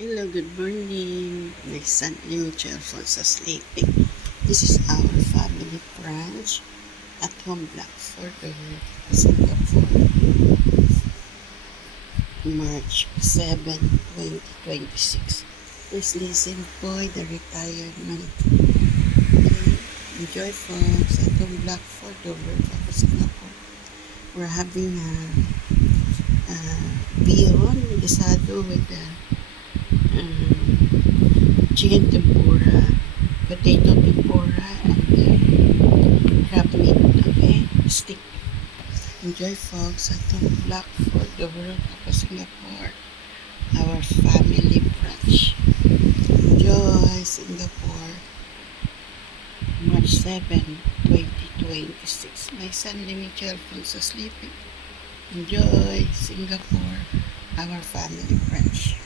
Hello, good morning. My son Michelle falls sleeping. This is our family brunch at home Blackford, Singapore, March 7, 2026. Please listen po, the retirement. Okay. Enjoy folks at home Blackford, Singapore. We're having a bihon guisado with chicken tempura, potato tempura, and crab meat, okay? Stick. Enjoy folks at home Blackford, the world of Singapore. Our family brunch. Enjoy Singapore. March 7, 2026. My son Michelle falls asleep. Enjoy Singapore. Our family brunch.